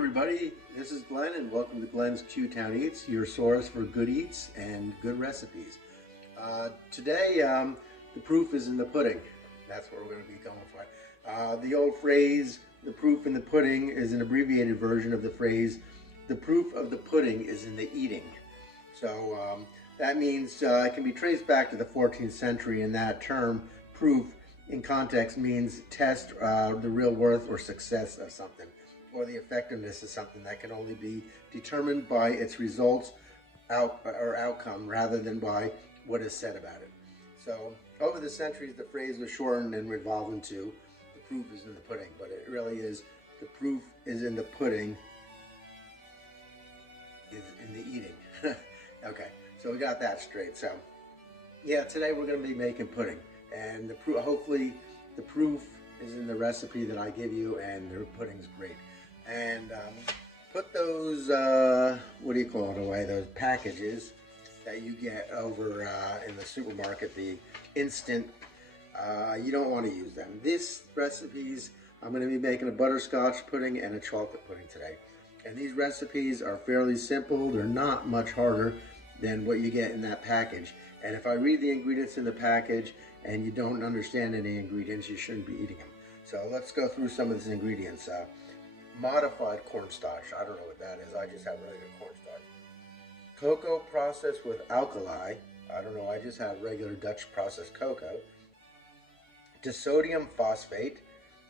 everybody, this is Glenn and welcome to Glenn's Q-Town Eats, your source for good eats and good recipes. Today, the proof is in the pudding. That's what we're going to be going for. The old phrase, the proof in the pudding, is an abbreviated version of the phrase, the proof of the pudding is in the eating. So that means it can be traced back to the 14th century, and that term, proof, in context means test the real worth or success of something, or the effectiveness of something that can only be determined by its results or outcome rather than by what is said about it. So over the centuries, the phrase was shortened and evolved into the proof is in the pudding, but it really is the proof is in the pudding is in the eating. Okay, so we got that straight. So yeah, today we're going to be making pudding, and hopefully the proof is in the recipe that I give you, and the pudding's great. And put those, what do you call it, away, those packages that you get over in the supermarket, the instant, you don't want to use them. These recipes, I'm going to be making a butterscotch pudding and a chocolate pudding today. And these recipes are fairly simple. They're not much harder than what you get in that package. And if I read the ingredients in the package and you don't understand any ingredients, you shouldn't be eating them. So let's go through some of these ingredients. Modified cornstarch, I don't know what that is, I just have regular cornstarch. Cocoa processed with alkali, I don't know, I just have regular Dutch processed cocoa. Disodium phosphate,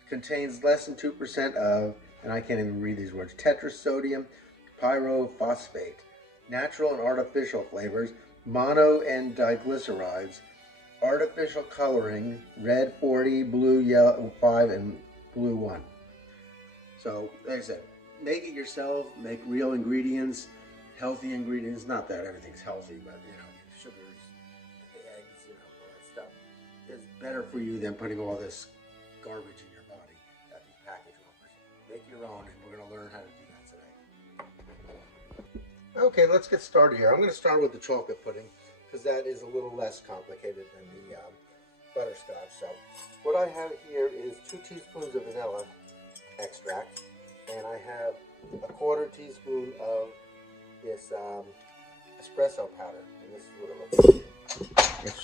contains less than 2% of, and I can't even read these words, tetrasodium pyrophosphate. Natural and artificial flavors, mono and diglycerides, artificial coloring, red 40, blue yellow 5, and blue 1. So, like I said, make it yourself, make real ingredients, healthy ingredients. Not that everything's healthy, but you know, the sugars, the eggs, you know, all that stuff is better for you than putting all this garbage in your body that these package offers. Make your own, and we're going to learn how to do that today. Okay, let's get started here. I'm going to start with the chocolate pudding because that is a little less complicated than the butterscotch. So, what I have here is 2 teaspoons of vanilla extract, and I have a 1/4 teaspoon of this espresso powder, and this is what it looks like. It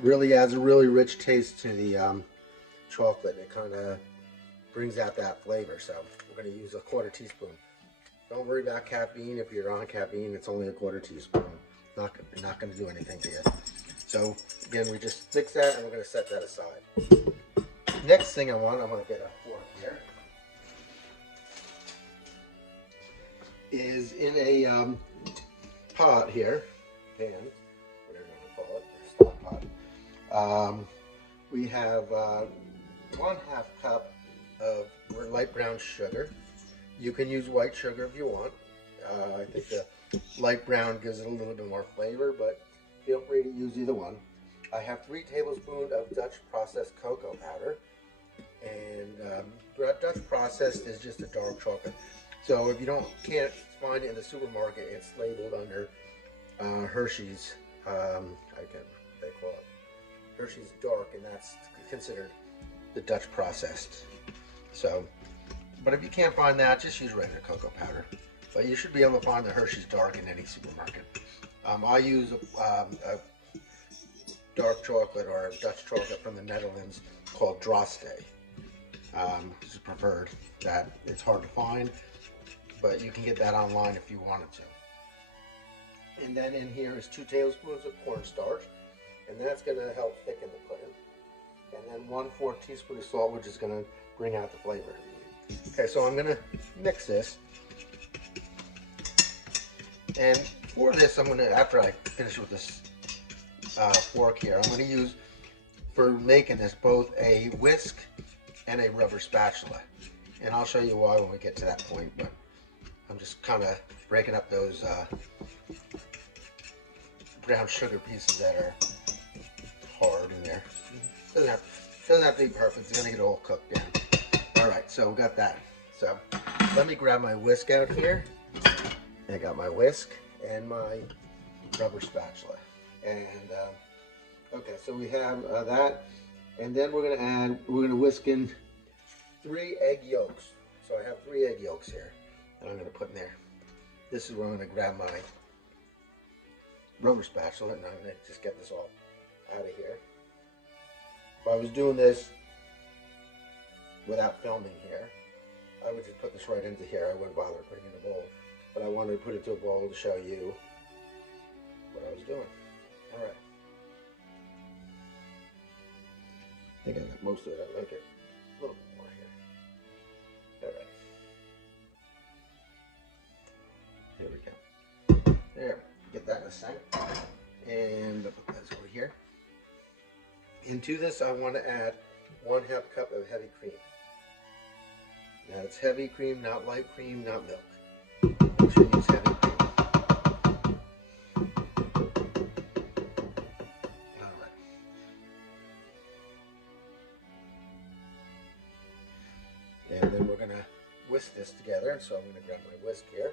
really adds a really rich taste to the chocolate. It kind of brings out that flavor, so we're going to use a 1/4 teaspoon. Don't worry about caffeine. If you're on caffeine, it's only a 1/4 teaspoon. Not going to do anything to you. So again, we just fix that, and we're going to set that aside. Next thing I'm going to get a fork here, is in a pot here, pan, whatever you want to call it, stock pot. We have 1/2 cup of light brown sugar. You can use white sugar if you want. I think the light brown gives it a little bit more flavor, but feel free to use either one. I have 3 tablespoons of Dutch processed cocoa powder. And Dutch processed is just a dark chocolate. So if you can't find it in the supermarket, it's labeled under Hershey's. I can't they call it Hershey's Dark, and that's considered the Dutch processed. So, but if you can't find that, just use regular cocoa powder. But you should be able to find the Hershey's Dark in any supermarket. I use a dark chocolate or a Dutch chocolate from the Netherlands called Droste. This is preferred. That it's hard to find, but you can get that online if you wanted to. And then in here is 2 tablespoons of cornstarch, and that's going to help thicken the pudding. And then 1/4 teaspoon of salt, which is going to bring out the flavor. Okay, so I'm going to mix this. And for this, I'm going to, after I finish with this fork here, I'm going to use, for making this, both a whisk and a rubber spatula, and I'll show you why when we get to that point. But I'm just kind of breaking up those brown sugar pieces that are hard in there. Doesn't have to be perfect. It's gonna get all cooked down. All right, so we got that. So let me grab my whisk out here. I got my whisk and my rubber spatula, and okay, so we have that. And then we're going to whisk in 3 egg yolks. So I have 3 egg yolks here that I'm going to put in there. This is where I'm going to grab my rubber spatula and I'm going to just get this all out of here. If I was doing this without filming here, I would just put this right into here. I wouldn't bother putting it in a bowl. But I wanted to put it into a bowl to show you what I was doing. All right. I think I got most of it. I like it a little bit more here. All right. Here we go. There. Get that in a second. And I'll put this over here. Into this, I want to add 1/2 cup of heavy cream. Now it's heavy cream, not light cream, not milk. Make sure you use heavy cream. Alright. And then we're going to whisk this together. So I'm going to grab my whisk here.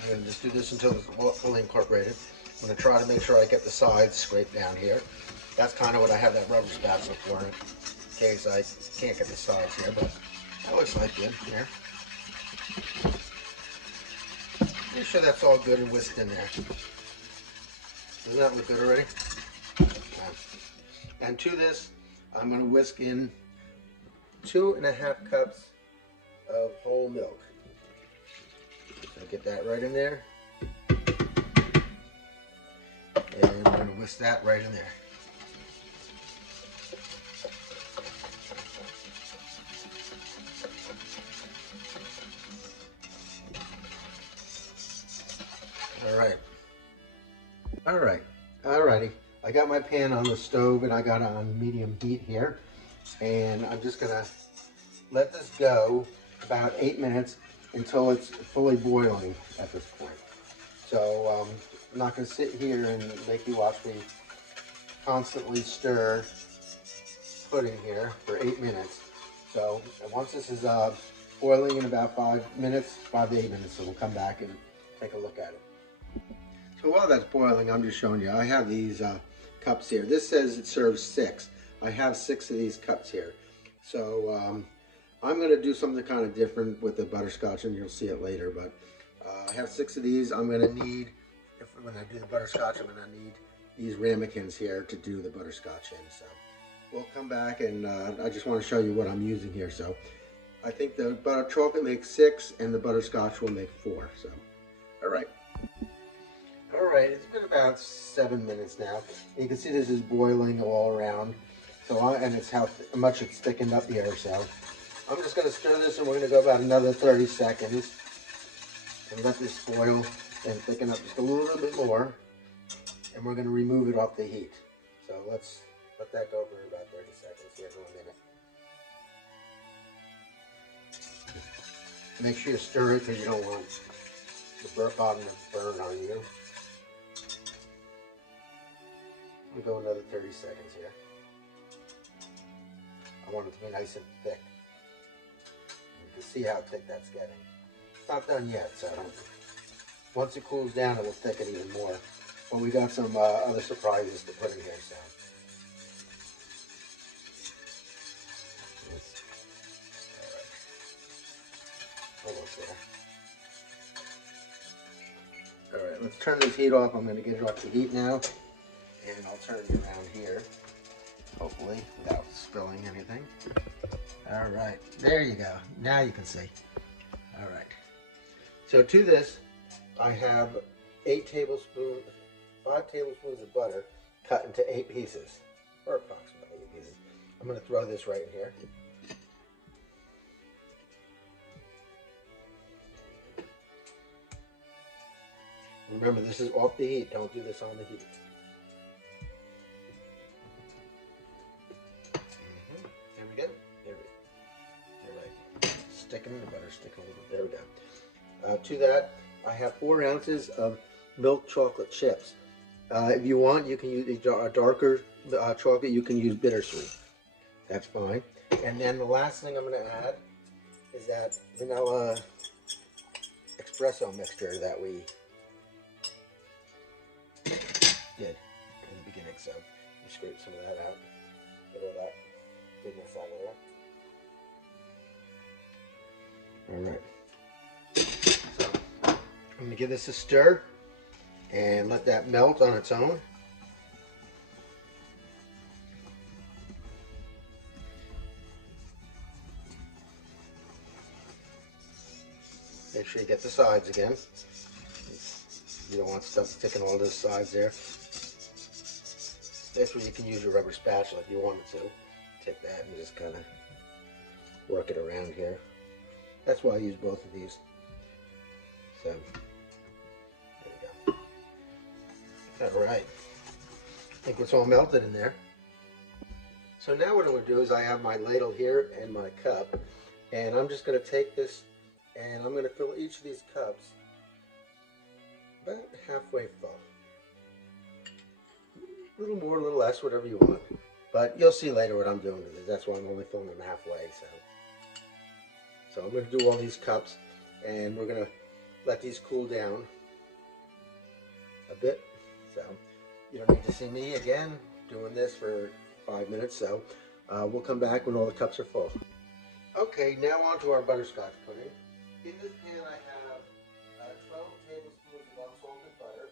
I'm going to just do this until it's fully incorporated. I'm going to try to make sure I get the sides scraped down here. That's kind of what I have that rubber spatula for, in case I can't get the sides here, but that looks like good here. Make sure that's all good and whisked in there. Doesn't that look good already? Okay. And to this, I'm going to whisk in 2½ cups of whole milk. So get that right in there. And I'm going to whisk that right in there. Alrighty. I got my pan on the stove and I got it on medium heat here. And I'm just going to let this go about 8 minutes until it's fully boiling at this point. So I'm not going to sit here and make you watch me constantly stir pudding here for 8 minutes. So once this is boiling in about 5 to 8 minutes, so we'll come back and take a look at it. So while that's boiling, I'm just showing you, I have these cups here. This says it serves 6. I have 6 of these cups here. So I'm going to do something kind of different with the butterscotch, and you'll see it later, but I have 6 of these. I'm going to need, when I do the butterscotch, I'm going to need these ramekins here to do the butterscotch in. So we'll come back, and I just want to show you what I'm using here. So I think the butter chocolate makes 6, and the butterscotch will make 4. So, all right. It's been about 7 minutes now. You can see this is boiling all around. So, and it's how much it's thickened up here. So I'm just going to stir this, and we're going to go about another 30 seconds and let this boil and thicken up just a little bit more. And we're going to remove it off the heat. So let's let that go for about 30 seconds here for a minute. Make sure you stir it because you don't want the bottom to burn on you. We'll go another 30 seconds here. I want it to be nice and thick. You can see how thick that's getting. It's not done yet, so once it cools down, it will thicken even more. But we got some other surprises to put in here, so. Almost there. Alright, let's turn this heat off. I'm going to get it off the heat now. And I'll turn it around here, hopefully, without spilling anything. Alright, there you go. Now you can see. Alright. So to this, I have 5 tablespoons of butter cut into 8 pieces, or approximately 8 pieces. I'm going to throw this right in here. Remember, this is off the heat. Don't do this on the heat. There we go. All right. Sticking the butter, sticking a little bit. There we go. To that, I have 4 ounces of milk chocolate chips. If you want, you can use a darker chocolate. You can use bittersweet. That's fine. And then the last thing I'm going to add is that vanilla espresso mixture that we did in the beginning. So you scrape some of that out, get all that goodness out of there. All right. So I'm going to give this a stir and let that melt on its own. Make sure you get the sides again. You don't want stuff sticking all those sides there. That's where you can use your rubber spatula if you wanted to. Take that and just kind of work it around here. That's why I use both of these. So, there we go. All right. I think it's all melted in there. So now what I'm going to do is I have my ladle here and my cup. And I'm just going to take this and I'm going to fill each of these cups about halfway full. A little more, a little less, whatever you want. But you'll see later what I'm doing with it. That's why I'm only filling them halfway. So I'm going to do all these cups, and we're going to let these cool down a bit. So you don't need to see me again doing this for 5 minutes. So we'll come back when all the cups are full. Okay, now on to our butterscotch pudding. In this pan I have 12 tablespoons of unsalted butter,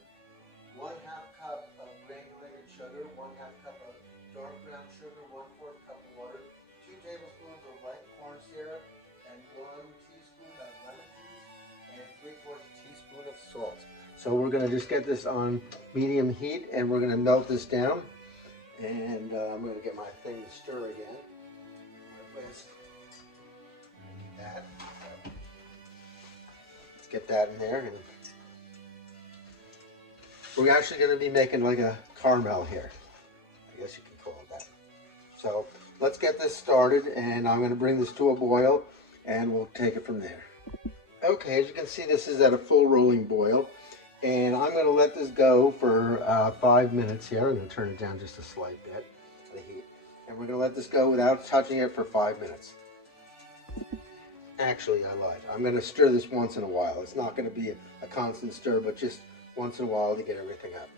1/2 cup of granulated sugar, 1/2 cup of dark brown sugar, 1/4 cup of water, 2 tablespoons of white corn syrup, and 1 teaspoon of lemon juice, and 3/4 teaspoon of salt. So we're going to just get this on medium heat, and we're going to melt this down. And I'm going to get my thing to stir again. My whisk. I need that. Let's get that in there. And we're actually going to be making like a caramel here. I guess you can call it that. So let's get this started, and I'm going to bring this to a boil, and we'll take it from there. Okay, as you can see, this is at a full rolling boil, and I'm going to let this go for 5 minutes here. I'm going to turn it down just a slight bit, the heat, and we're going to let this go without touching it for 5 minutes. Actually, I lied. I'm going to stir this once in a while. It's not going to be a constant stir, but just once in a while to get everything up.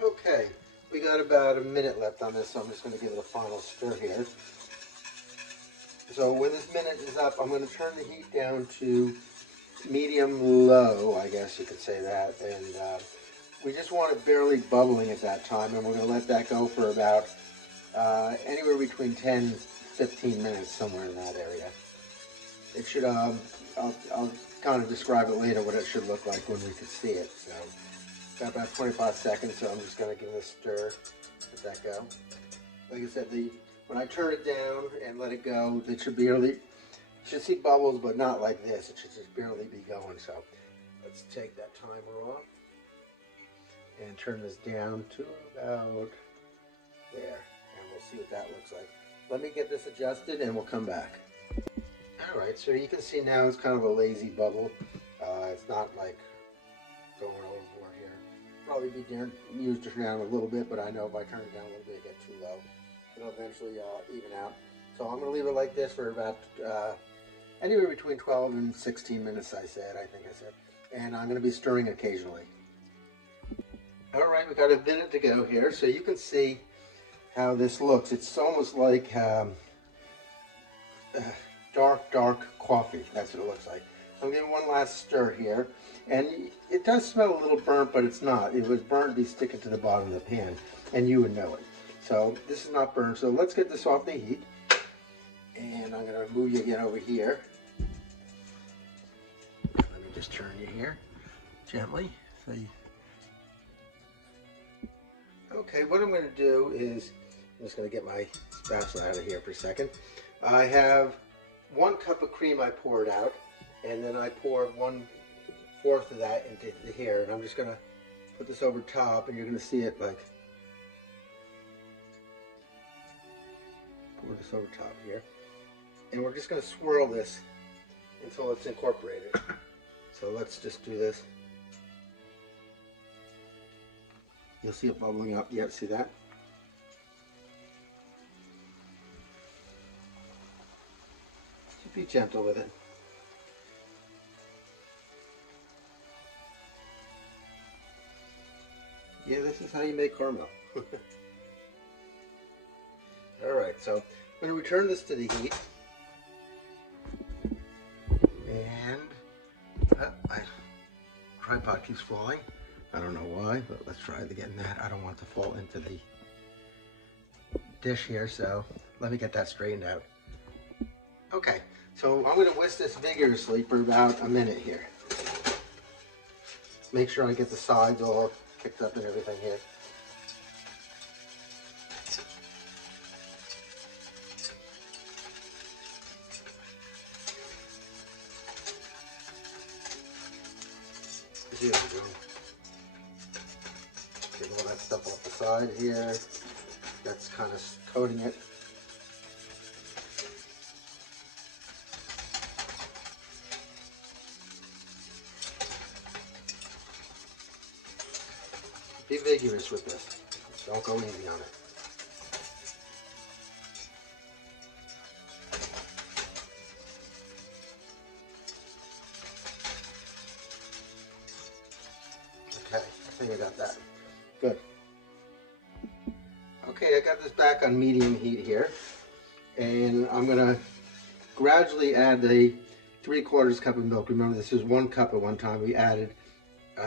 Okay, we got about a minute left on this, so I'm just going to give it a final stir here. So when this minute is up, I'm going to turn the heat down to medium-low, I guess you could say that. And we just want it barely bubbling at that time, and we're going to let that go for about anywhere between 10 and 15 minutes, somewhere in that area. It should, I'll kind of describe it later what it should look like when we can see it. So got about 25 seconds, so I'm just going to give it a stir, let that go. Like I said, when I turn it down and let it go, it should barely, you should see bubbles, but not like this. It should just barely be going. So let's take that timer off and turn this down to about there, and we'll see what that looks like. Let me get this adjusted, and we'll come back. All right, so you can see now it's kind of a lazy bubble. It's not like going overboard here. Probably be used to turn down a little bit, but I know if I turn it down a little bit, it gets too low. It'll eventually even out. So I'm going to leave it like this for about anywhere between 12 and 16 minutes, I think I said. And I'm going to be stirring occasionally. All right, we got a minute to go here, so you can see how this looks. It's almost like dark coffee. That's what it looks like. So I'm giving one last stir here, and it does smell a little burnt, but it's not. If it was burnt, it'd be sticking to the bottom of the pan, and you would know it. So this is not burnt. So let's get this off the heat, and I'm going to move you again over here. Let me just turn you here gently. So okay, what I'm going to do is I'm just going to get my spatula out of here for a second. I have 1 cup of cream I poured out, and then I poured 1/4 of that into here, and I'm just going to put this over top, and you're going to see it like, pour this over top here, and we're just going to swirl this until it's incorporated. So let's just do this. You'll see it bubbling up. Yeah, see that? be gentle with it. Yeah, this is how you make caramel. Alright, so I'm going to return this to the heat. And my tripod keeps falling. I don't know why, but let's try getting that. I don't want it to fall into the dish here, so let me get that straightened out. Okay, so I'm going to whisk this vigorously for about a minute here. Make sure I get the sides all kicked up and everything here. Here we go. Get all that stuff off the side here. That's kind of coating it. Be vigorous with this. Don't go easy on it. Okay, I think I got that. Good. Okay, I got this back on medium heat here. And I'm going to gradually add the 3/4 cup of milk. Remember, this is 1 cup at one time. We added,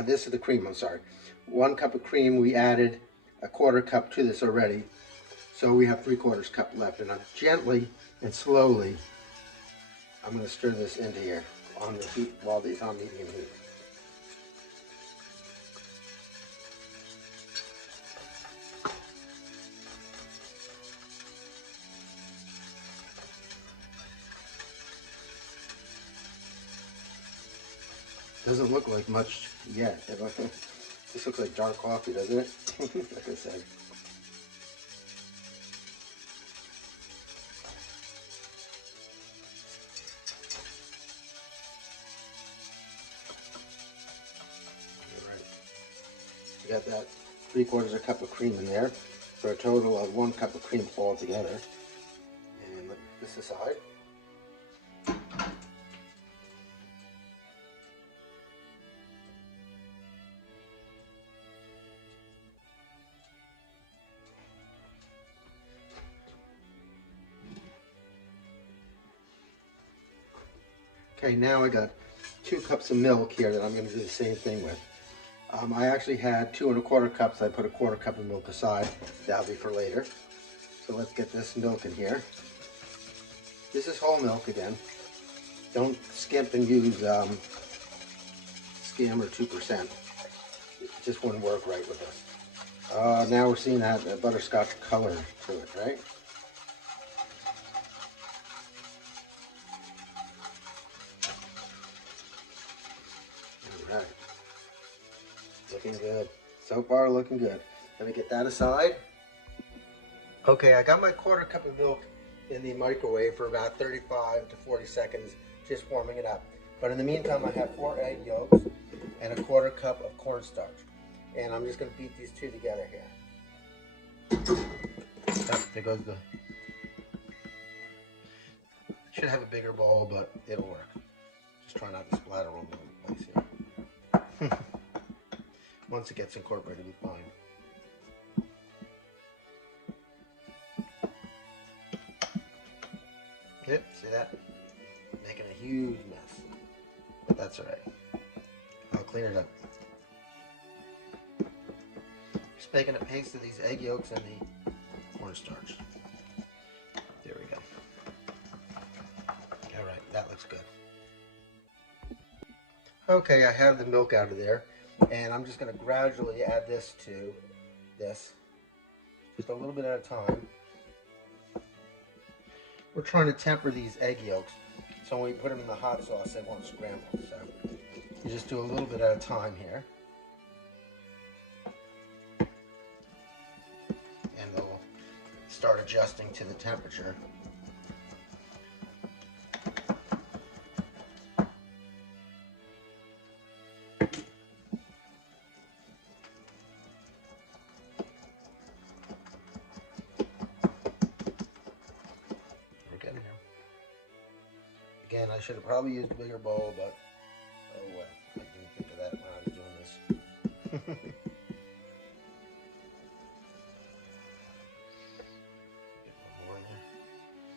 this is the cream, I'm sorry. 1 cup of cream, we added a 1/4 cup to this already. So we have 3/4 cup left. And I'm gently and slowly, I'm going to stir this into here on the heat while it's on medium heat. Doesn't look like much yet. This looks like dark coffee, doesn't it? Like I said. Alright. You got that 3/4 cup of cream in there for a total of 1 cup of cream altogether. And let this aside. Okay, now I got 2 cups of milk here that I'm going to do the same thing with. I actually had 2 1/4 cups. I put a 1/4 cup of milk aside. That'll be for later. So let's get this milk in here. This is whole milk again. Don't skimp and use skim or 2%. It just wouldn't work right with us. Now we're seeing that butterscotch color to it, right? Alright. Looking good. So far, looking good. Let me get that aside. Okay, I got my 1/4 cup of milk in the microwave for about 35 to 40 seconds, just warming it up. But in the meantime, I have 4 egg yolks and a 1/4 cup of cornstarch. And I'm just going to beat these 2 together here. Oh, there goes the... Should have a bigger bowl, but it'll work. Just try not to splatter all over the place here. Once it gets incorporated, it'll be fine. Yep, see that? Making a huge mess. But that's alright. I'll clean it up. Just making a paste of these egg yolks and the cornstarch. There we go. Alright, that looks good. Okay, I have the milk out of there, and I'm just going to gradually add this to this, just a little bit at a time. We're trying to temper these egg yolks, so when we put them in the hot sauce, they won't scramble. So you just do a little bit at a time here, and they'll start adjusting to the temperature. should have probably used a bigger bowl, but oh well. I didn't think of that when I was doing this. Get one more in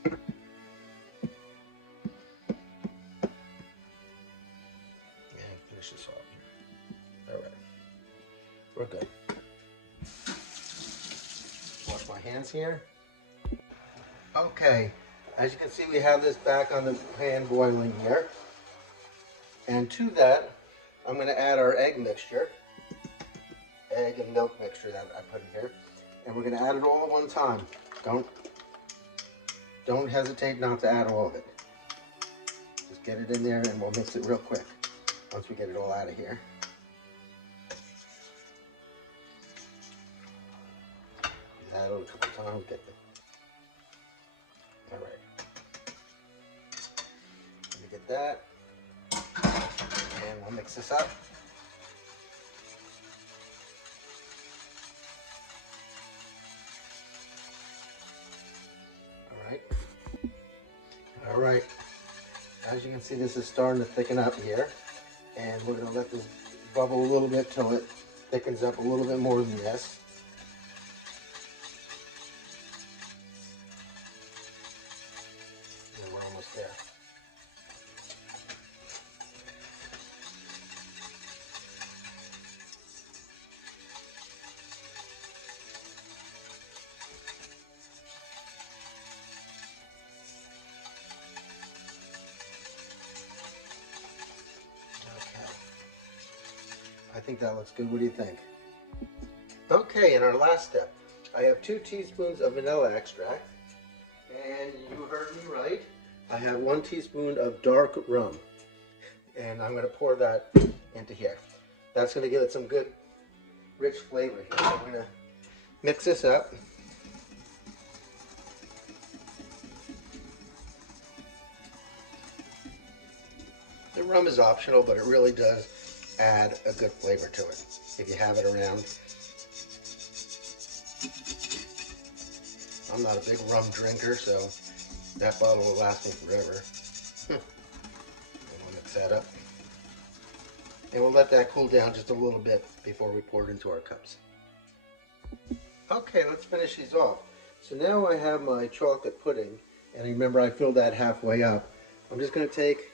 there. And finish this off here. All right. We're good. Wash my hands here. Okay. As you can see, we have this back on the pan boiling here. And to that, I'm going to add our egg mixture. Egg and milk mixture that I put in here. And we're going to add it all at one time. Don't hesitate not to add all of it. Just get it in there and we'll mix it real quick once we get it all out of here. Add it a couple times, get the all right. Let me get that, and we'll mix this up. All right. All right. As you can see, this is starting to thicken up here, and we're going to let this bubble a little bit till it thickens up a little bit more than this. There. Okay. I think that looks good. What do you think? Okay, in our last step, I have 2 teaspoons of vanilla extract, and you heard me right. I have 1 teaspoon of dark rum, and I'm going to pour that into here. That's going to give it some good, rich flavor here. So I'm going to mix this up. The rum is optional, but it really does add a good flavor to it if you have it around. I'm not a big rum drinker, so that bottle will last me forever. And we'll mix that up. And we'll let that cool down just a little bit before we pour it into our cups. Okay, let's finish these off. So now I have my chocolate pudding, and remember I filled that halfway up. I'm just going to take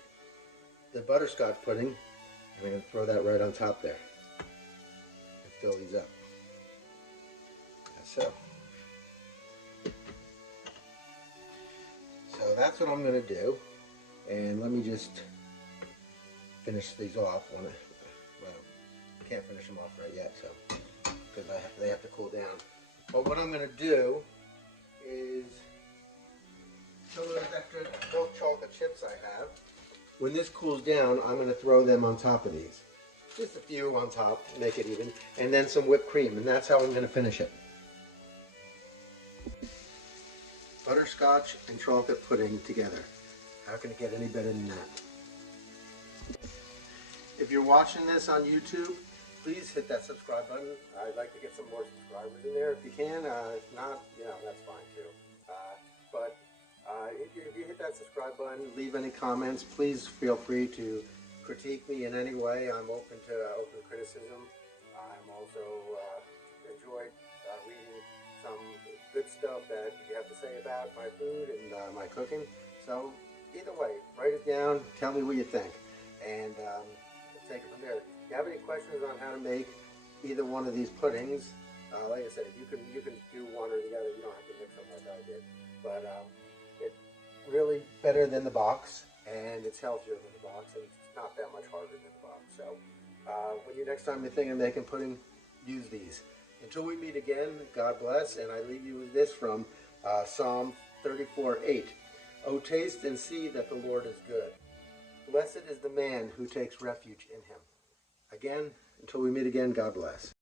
the butterscotch pudding, and I'm going to throw that right on top there. And fill these up. So that's what I'm going to do, and let me just finish these off. Well, I can't finish them off right yet, so because they have to cool down. But what I'm going to do is some of those extra milk chocolate chips I have. When this cools down, I'm going to throw them on top of these. Just a few on top, make it even, and then some whipped cream, and that's how I'm going to finish it. Butterscotch and chocolate pudding together. How can it get any better than that? If you're watching this on YouTube, please hit that subscribe button. I'd like to get some more subscribers in there if you can. If not, that's fine too. If you hit that subscribe button, leave any comments, please feel free to critique me in any way. I'm open to open criticism. I'm also enjoyed reading some good stuff that you have to say about my food and my cooking. So either way, write it down, tell me what you think, and let's take it from there. If you have any questions on how to make either one of these puddings, like I said, you can do one or the other. You don't have to mix them like I did, but it's really better than the box, and it's healthier than the box, and it's not that much harder than the box. So when you next time you're thinking of making pudding, use these. Until we meet again, God bless, and I leave you with this from Psalm 34:8. Oh, taste and see that the Lord is good. Blessed is the man who takes refuge in him. Again, until we meet again, God bless.